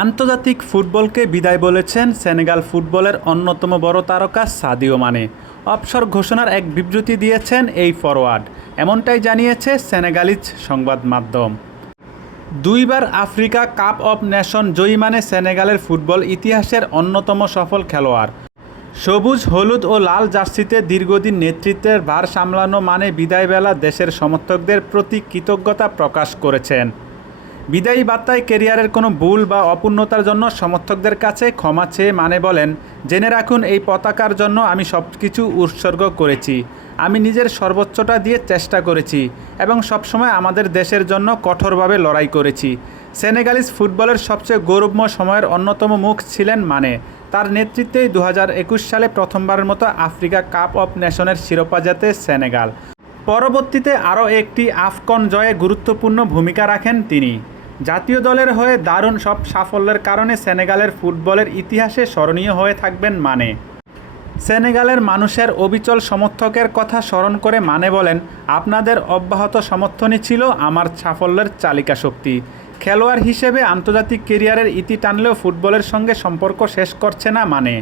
আন্তর্জাতিক ফুটবলকে বিদায় বলেছেন সেনেগাল ফুটবলের অন্যতম বড় তারকা সাদিও মানে। অবসর ঘোষণার এক বিবৃতি দিয়েছেন এই ফরোয়ার্ড, এমনটাই জানিয়েছে সেনেগালিজ সংবাদ মাধ্যম। দুইবার আফ্রিকা কাপ অব নেশন জয়ী মানে সেনেগালের ফুটবল ইতিহাসের অন্যতম সফল খেলোয়াড়। সবুজ, হলুদ ও লাল জার্সিতে দীর্ঘদিন নেতৃত্বের ভার সামলানো মানে বিদায়বেলা দেশের সমর্থকদের প্রতি কৃতজ্ঞতা প্রকাশ করেছেন। বিদায়ী বার্তায় ক্যারিয়ারের কোনো ভুল বা অপূর্ণতার জন্য সমর্থকদের কাছে ক্ষমা চেয়ে মানে বলেন, জেনে রাখুন এই পতাকার জন্য আমি সব কিছু উৎসর্গ করেছি। আমি নিজের সর্বোচ্চটা দিয়ে চেষ্টা করেছি এবং সবসময় আমাদের দেশের জন্য কঠোরভাবে লড়াই করেছি। সেনেগালিজ ফুটবলের সবচেয়ে গৌরবময় সময়ের অন্যতম মুখ ছিলেন মানে। তার নেতৃত্বেই 2021 সালে প্রথমবারের মতো আফ্রিকা কাপ অব নেশনের শিরোপা জেতে সেনেগাল। পরবর্তীতে আরও একটি আফকন জয়ে গুরুত্বপূর্ণ ভূমিকা রাখেন তিনি। জাতীয় দলের হয়ে দারুণ সব সাফল্যের কারণে সেনেগালের ফুটবলের ইতিহাসে স্মরণীয় হয়ে থাকবেন মানে। সেনেগালের মানুষের অবিচল সমর্থকের কথা স্মরণ করে মানে বলেন, আপনাদের অব্যাহত সমর্থনই ছিল আমার সাফল্যের চালিকা শক্তি। খেলোয়াড় হিসেবে আন্তর্জাতিক ক্যারিয়ারের ইতি টানলেও ফুটবলের সঙ্গে সম্পর্ক শেষ করছে না মানে।